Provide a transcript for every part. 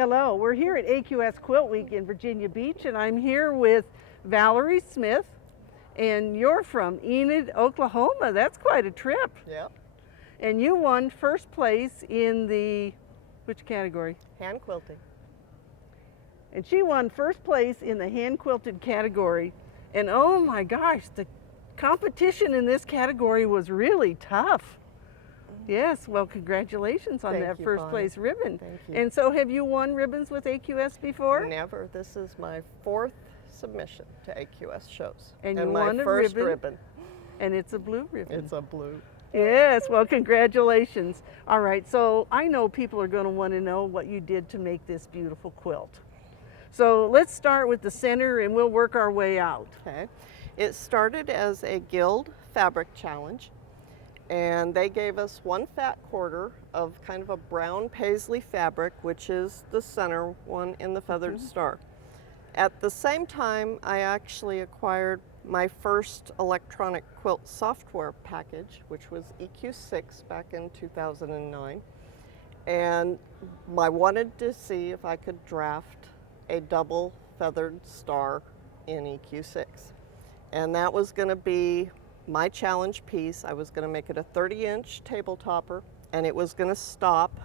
Hello, we're here at AQS QuiltWeek in Virginia Beach, and I'm here with Valorie Smith, and you're from Enid, Oklahoma. That's quite a trip. Yep. And you won first place in the, which category? Hand quilting. And she won first place in the hand quilted category. And oh my gosh, the competition in this category was really tough. Yes, well, congratulations on that first place ribbon. Thank you. And so have you won ribbons with AQS before? Never. This is my 4th submission to AQS shows. And you my won a first ribbon. And it's a blue ribbon. It's a blue. Yes, well, congratulations. All right, so I know people are going to want to know what you did to make this beautiful quilt. So let's start with the center and we'll work our way out. Okay. It started as a Guild fabric challenge, and they gave us 1 fat quarter of kind of a brown paisley fabric, which is the center one in the feathered star. At the same time, I actually acquired my first electronic quilt software package, which was EQ6 back in 2009. And I wanted to see if I could draft a double feathered star in EQ6. And that was going to be my challenge piece. I was going to make it a 30-inch table topper, and it was going to stop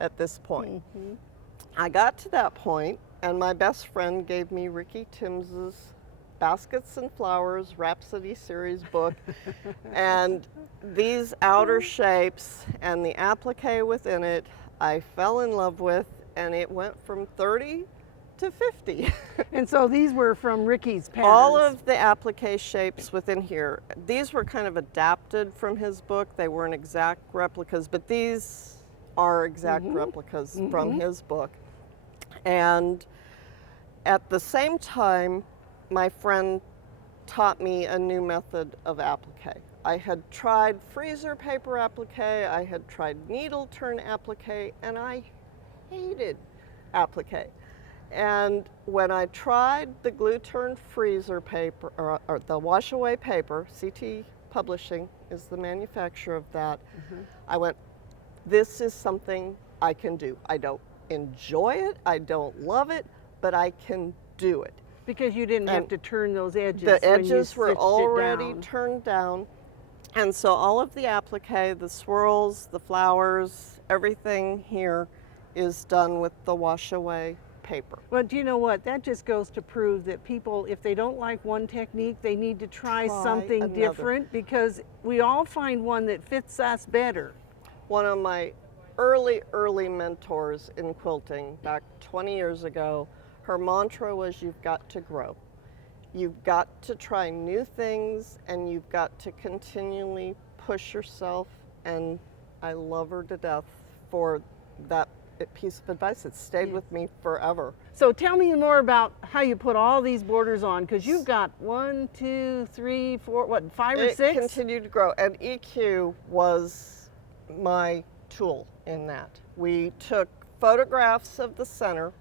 at this point. I got to that point, and my best friend gave me Ricky Tims's Baskets and Flowers Rhapsody series book, and these outer shapes and the applique within it, I fell in love with, and it went from 30 to 50. And so these were from Ricky's patterns. All of the applique shapes within here, these were kind of adapted from his book. They weren't exact replicas, but these are exact replicas from his book. And at the same time, my friend taught me a new method of applique. I had tried freezer paper applique, I had tried needle turn applique, and I hated applique. And when I tried the glue turn freezer paper, or the wash away paper, CT Publishing is the manufacturer of that, I went, this is something I can do. I don't enjoy it, I don't love it, but I can do it. Because you didn't have to turn those edges. The edges were already turned down. And so all of the applique, the swirls, the flowers, everything here is done with the wash away paper. Well, do you know what? That just goes to prove that people, if they don't like one technique, they need to try something different, because we all find one that fits us better. One of my early mentors in quilting back 20 years ago, her mantra was, you've got to grow. You've got to try new things, and you've got to continually push yourself, and I love her to death for that piece of advice. It stayed with me forever. So tell me more about how you put all these borders on, because you've got 1, 2, 3, 4, what, 5 or 6? It continued to grow, and EQ was my tool in that. We took photographs of the center,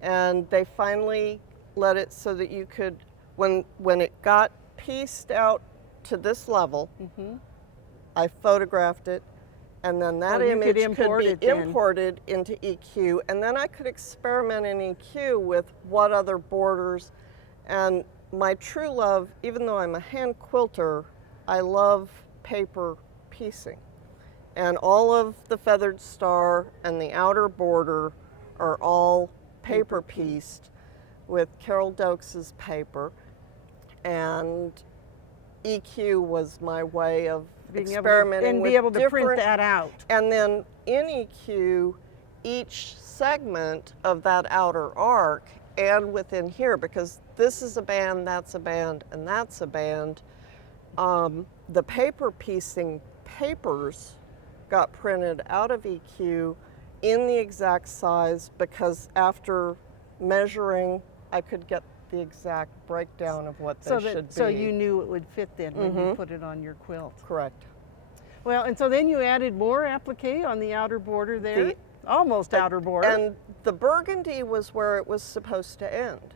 and they finally let it so that you could, when it got pieced out to this level, I photographed it, and then that image could be imported into EQ, and then I could experiment in EQ with what other borders. And my true love, even though I'm a hand quilter, I love paper piecing. And all of the feathered star and the outer border are all paper pieced with Carol Dokes's paper, and EQ was my way of experimenting with be able to print that out. And then in EQ, each segment of that outer arc, and within here, because this is a band, that's a band, and that's a band, the paper piecing papers got printed out of EQ in the exact size, because after measuring, I could get the exact breakdown of what they should be. So you knew it would fit then when you put it on your quilt. Correct. Well, and so then you added more applique on the outer border there, almost outer border. And the burgundy was where it was supposed to end.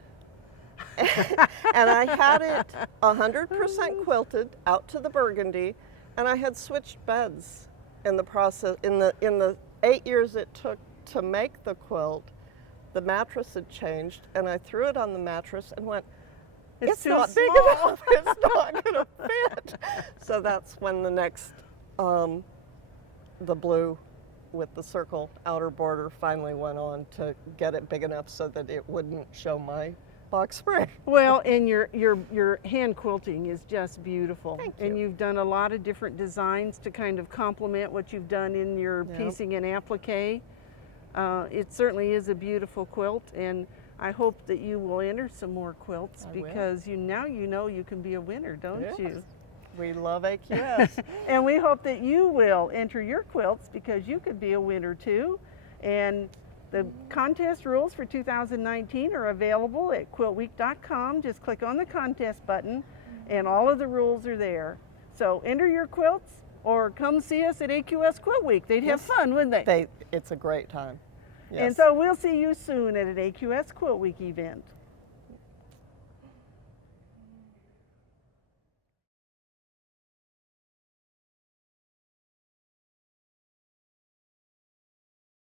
And I had it 100% quilted out to the burgundy, and I had switched beds in the process. In the 8 years it took to make the quilt, the mattress had changed, and I threw it on the mattress and went, it's too not big small." enough. It's not going to fit. So that's when the next, the blue with the circle outer border finally went on to get it big enough so that it wouldn't show my box spring. Well, and your hand quilting is just beautiful. Thank And you. you've done a lot of different designs to kind of complement what you've done in your Yep. piecing and applique. It certainly is a beautiful quilt, and I hope that you will enter some more quilts I will. because now you know you can be a winner, don't Yes. you? We love AQS. And we hope that you will enter your quilts because you could be a winner too. And the contest rules for 2019 are available at quiltweek.com. Just click on the contest button and all of the rules are there. So enter your quilts or come see us at AQS QuiltWeek. They'd have Yes. fun, wouldn't they? It's a great time. Yes. And so we'll see you soon at an AQS QuiltWeek event.